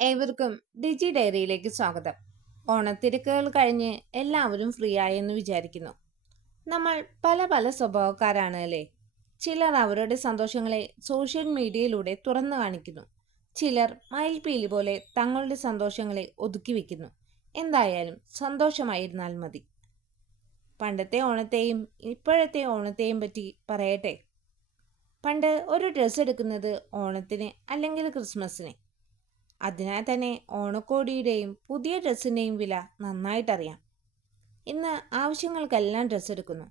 ഏവർക്കും ഡിജി ഡയറിയിലേക്ക് സ്വാഗതം. ഓണത്തിരക്കുകൾ കഴിഞ്ഞ് എല്ലാവരും ഫ്രീ ആയെന്ന് വിചാരിക്കുന്നു. നമ്മൾ പല പല സ്വഭാവക്കാരാണ് അല്ലേ? ചിലർ അവരുടെ സന്തോഷങ്ങളെ സോഷ്യൽ മീഡിയയിലൂടെ തുറന്നു കാണിക്കുന്നു. ചിലർ മയിൽപീലി പോലെ തങ്ങളുടെ സന്തോഷങ്ങളെ ഒതുക്കി വെക്കുന്നു. എന്തായാലും സന്തോഷമായിരുന്നാൽ മതി. പണ്ടത്തെ ഓണത്തെയും ഇപ്പോഴത്തെ ഓണത്തെയും പറ്റി പറയട്ടെ. പണ്ട് ഒരു ഡ്രസ്സ് എടുക്കുന്നത് ഓണത്തിന് അല്ലെങ്കിൽ ക്രിസ്മസിന്. അതിനാൽ തന്നെ ഓണക്കോടിയുടെയും പുതിയ ഡ്രസ്സിന്റെയും വില നന്നായിട്ടറിയാം. ഇന്ന് ആവശ്യങ്ങൾക്കെല്ലാം ഡ്രസ്സ് എടുക്കുന്നു.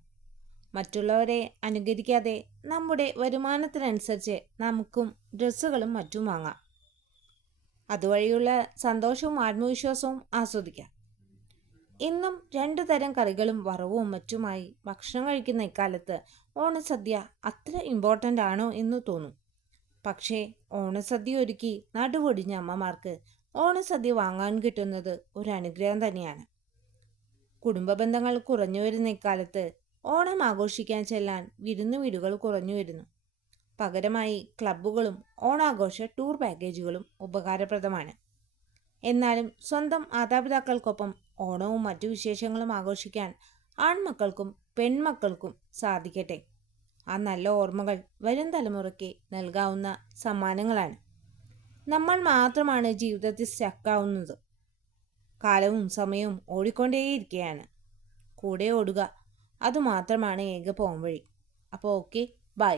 മറ്റുള്ളവരെ അനുകരിക്കാതെ നമ്മുടെ വരുമാനത്തിനനുസരിച്ച് നമുക്കും ഡ്രസ്സുകളും മറ്റും വാങ്ങാം. അതുവഴിയുള്ള സന്തോഷവും ആത്മവിശ്വാസവും ആസ്വദിക്കാം. ഇന്നും രണ്ടു തരം കറികളും വറവും മറ്റുമായി ഭക്ഷണം കഴിക്കുന്ന ഇക്കാലത്ത് ഓണസദ്യ അത്ര ഇമ്പോർട്ടന്റ് ആണോ എന്ന് തോന്നും. പക്ഷേ ഓണസദ്യ ഒരുക്കി നടുവൊടിഞ്ഞ അമ്മമാർക്ക് ഓണസദ്യ വാങ്ങാൻ കിട്ടുന്നത് ഒരു അനുഗ്രഹം തന്നെയാണ്. കുടുംബ ബന്ധങ്ങൾ കുറഞ്ഞു വരുന്ന ഇക്കാലത്ത് ഓണം ആഘോഷിക്കാൻ ചെല്ലാൻ വിരുന്നു വീടുകൾ കുറഞ്ഞു വരുന്നു. പകരമായി ക്ലബ്ബുകളും ഓണാഘോഷ ടൂർ പാക്കേജുകളും ഉപകാരപ്രദമാണ്. എന്നാലും സ്വന്തം മാതാപിതാക്കൾക്കൊപ്പം ഓണവും മറ്റു വിശേഷങ്ങളും ആഘോഷിക്കാൻ ആൺമക്കൾക്കും പെൺമക്കൾക്കും സാധിക്കട്ടെ. ആ നല്ല ഓർമ്മകൾ വരും തലമുറയ്ക്ക് നൽകാവുന്ന സമ്മാനങ്ങളാണ്. നമ്മൾ മാത്രമാണ് ജീവിതത്തിൽ സ്റ്റക്കാവുന്നത്. കാലവും സമയവും ഓടിക്കൊണ്ടേയിരിക്കുകയാണ്. കൂടെ ഓടുക അതുമാത്രമാണ് ഏക പോംവഴി. അപ്പോൾ ഓക്കെ ബൈ.